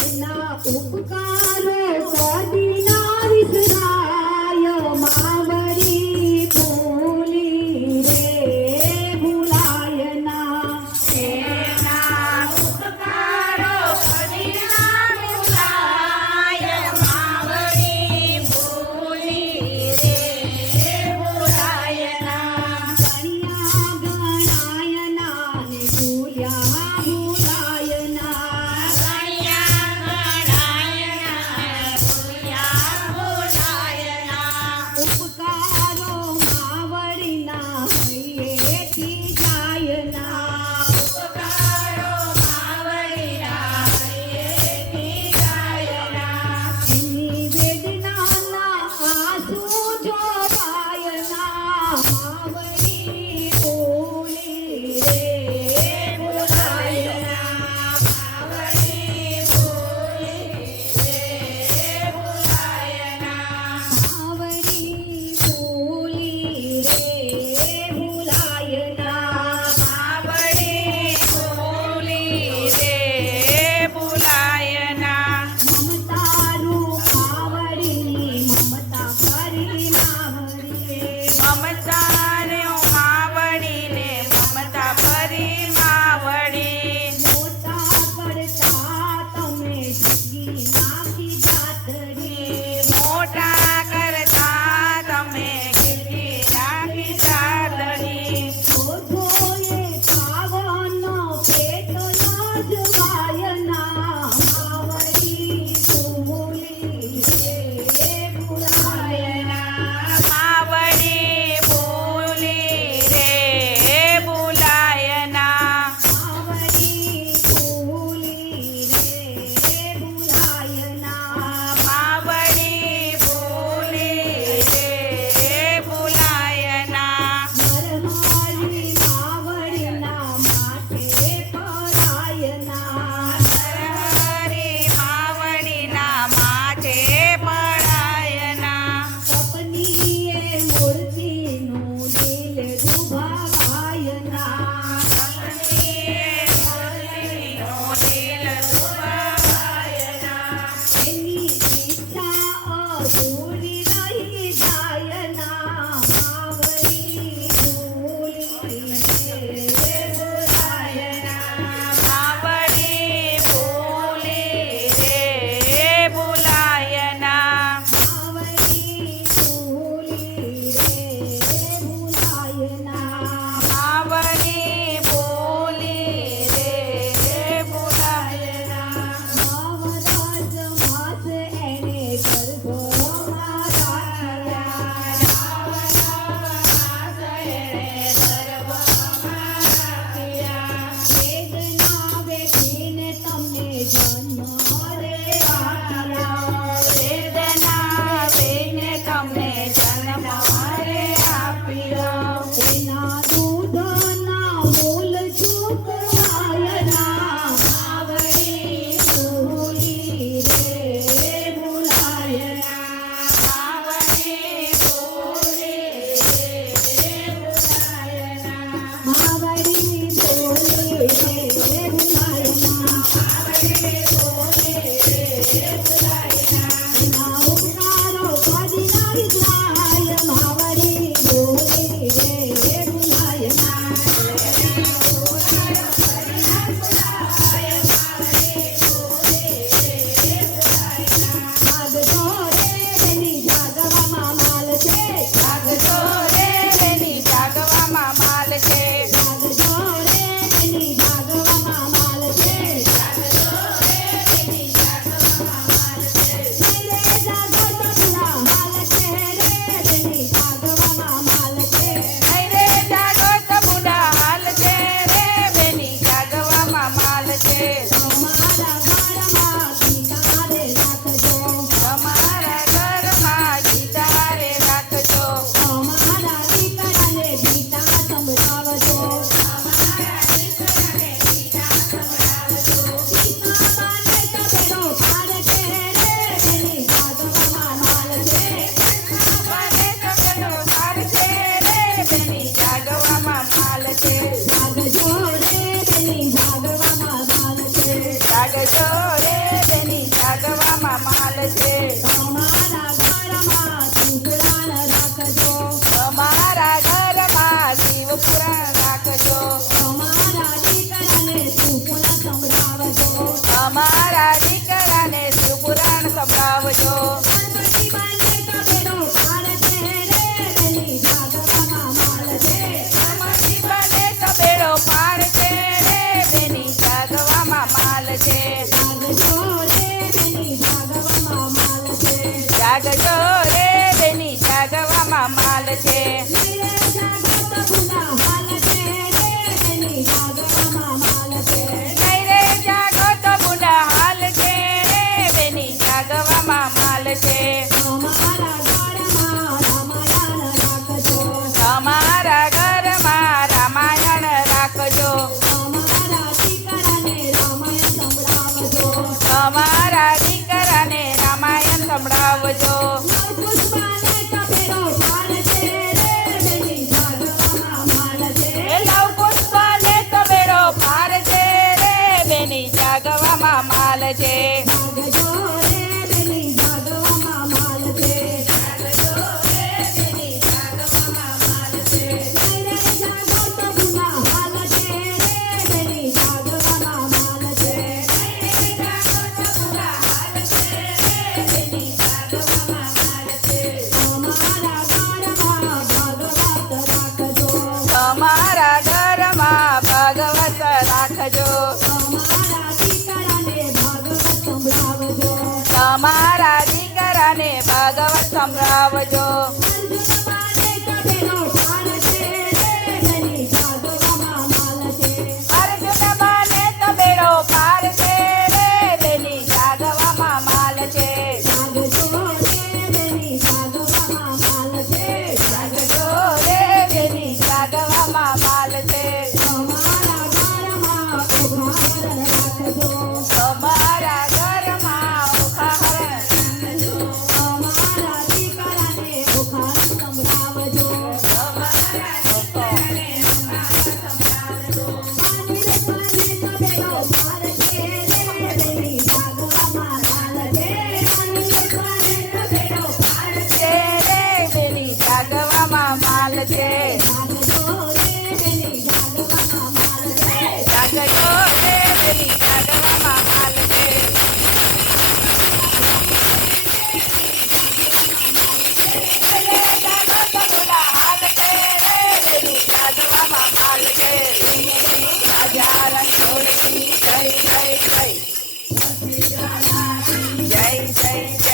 એના ઉપકારો કદી ના વિસરાય માવડી ભૂલી રે ભૂલાય ના. એના ઉપકારો કદી ના ભૂલાય માવડી ભૂલી રે ભૂલાય ના. ગણ્યા ગણાય ના ને ભૂલ્યા ભૂલાય ના. ગણ્યા ગણાય ના જાગજો રે બેની જાગવામાં માલ છે તમારા ઘરમાં શિવપુરાણ રાખજો તમારા ઘરમાં શિવ પુરાણ રાખજો તમારા દીકરાને શિવપુરાણ સંભળાવજો અમારા દીકરાને શિવ પુરાણ સંભળાવજો ગણપતિ બાને કબેરો પાર છે રે બેની જાગવામાં માલ છે ગણપતિ બને તબેડો પાર છે રે બેની જાગવામાં માલ છે જાગજો રે બેની જાગવામાં માલ છે જાગજો રે બેની જાગવામાં માલ છે મેરે જાગત ગુના હાલ છે રે બેની જાગવામાં માલ છે નહીં રે જાગો તો બુડા હાલ છે રે બેની જાગવામાં માલ છે તમારા ઘરમાં રામાયણ રાખજો તમારા ઘરમાં રામાયણ રાખજો તમારા દીકરાને રામાયણ સંભળાવજો તમારા દીકરાને રામાયણ સંભળાવજો પુષ્પાને કબેરો પાર છે રે બેની જાગવામાં માલ છે એ લવ પુષ્પને તબેડો પાર છે રે બેની જાગવામાં માલ છે જાગજો રે બેની જાગવામાં માલ છે જાગજો રે બેની જાગવામાં માલ છે મેરે જાગો તો ગુના હાલ છે રે બેની જાગવામાં માલ છે મેરે જાગો તો ગુના હાલ છે રે બેની જાગવામાં માલ છે તમારા ઘરમાં ભાગવત રાખજો તમારા ઘરમાં ભગવત રાખજો તમારા દીકરાને ભાગવત સંભળાવજો તમારા દીકરાને ભગવત સંભળાવજો અર્જુન બાને કબેરો પાર છે રે બેની જાગવામાં માલ છે અર્જુન બાને તબેડો પાર છે રે બેની જાગવામાં માલ છે જાગજો રે બેની જાગવામાં માલ છે જાગજો રે બેની જાગવામાં માલ છે તમારા ઘરમાં ઉઘાડ રાખજો તમારા ઘરમાં ઉખાહરણ તમારા દીકરાને ઉઘાડ સંભળાવજો તમારા દીકરાને પાને કબેરો પાર છે રે બેની જાગવામાં માલ છે પાને કબેરો પાર છે રે બેની જાગવામાં માલ છે જાગજો રે બેની જાગવામાં માલ છે જાગજો રે બેની જાગવામાં માલ છે અરે જાગો તો બોલા હાલ છે રે બેની જાગવામાં માલ છે રાજા રણછોડની જય જય જય જય જય જય